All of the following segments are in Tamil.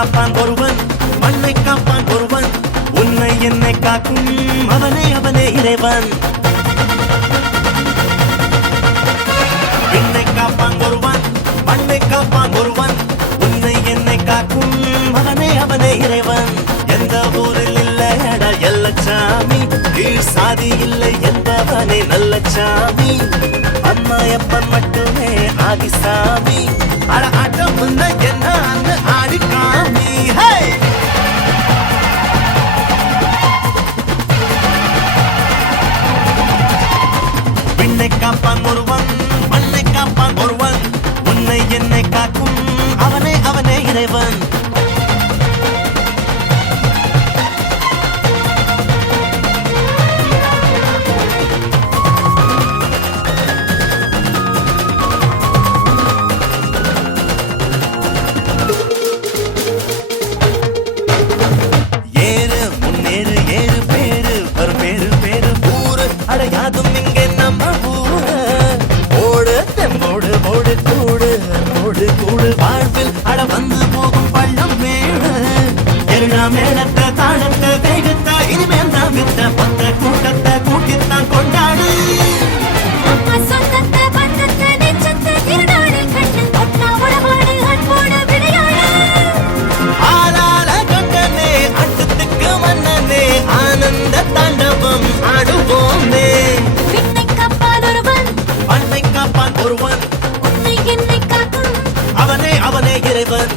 காப்பான் ஒருவன், மண்ணை காப்பான் ஒருவன், உன்னை என்னை காக்கும் அவனே அவனே இறைவன். விண்ணை காப்பான் ஒருவன், மண்ணை காப்பான் ஒருவன், உன்னை என்னை காக்கும் அவனே அவனே இறைவன். எந்த ஊரில் இல்லையடா எல்லச்சாமி, கீழ் சாதி இல்லை என்பவனே நல்ல சாமி. அம்மாயப்பன் மட்டுமே ஆதிசாமி, அட ஆட்டம் முன்ன என்ன அன்னு ஆடிக்காமி. விண்ணை காப்பான் ஒருவன், மண்ணை காப்பான் ஒருவன், உன்னை என்னை காக்கும் அவனே அவனே இறைவன். அடையாதும் இங்கே நம்ம ஊரு. ஓடு தெம்போடு ஓடு கூடு ஓடு கூடு வாழ்வில் அட வந்து போகும் பள்ளம் மேடு. எல்லா மேளத்தை தாளத்தை வேகத்தை இனிமேல் தான் வித்த பத்த கூட்டத்தை கூட்டித்தான் கொண்டாடு. ஆளால கண்டனே அட்டத்துக்கு மன்னனே ஆனந்த தாண்டவம் ஆடுவோமே. ஒருவன், உன்னை என்னை காக்கும் அவனே அவனே இறைவன்.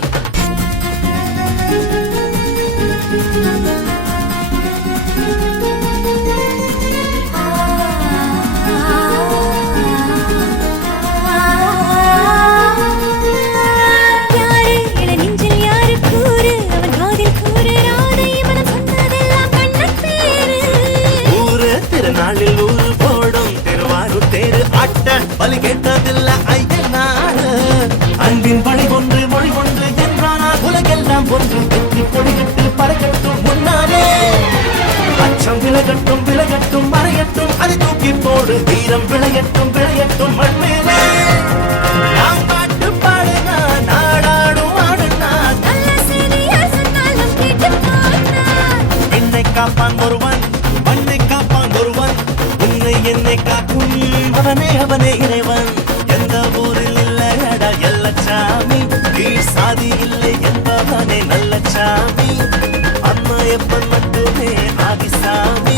திருநாளில் ஊரு போடும் திருவாரூர் தேரு ஆட்ட பலி கேட்டதில்ல ஐயனாடு. அன்பின் பணி ஒன்று மொழி ஒன்று என்றானால் உலகெல்லாம் ஒன்று. வெற்றி கொடிகட்டு பறக்கட்டும் முன்னாலே, அச்சம் விலகட்டும் விலகட்டும் மறையட்டும் அதை தூக்கி போடு. வீரம் விளையட்டும் விளையட்டும் மண்மேலே. நாம் பாட்டு பாடுனா நாடாடும் ஆடுனா விண்ணை காப்பான் ஒருவன், மண்ணை காப்பான் ஒருவன், உன்னை என்னை காக்கும் அவனே அவனே இறைவன். எந்த ஊரில் இல்லையடா எல்லச்சாமி, கீழ் சாதி இல்லை என்பவனே நல்ல சாமி. அம்மாயப்பன் மட்டுமே ஆதிசாமி.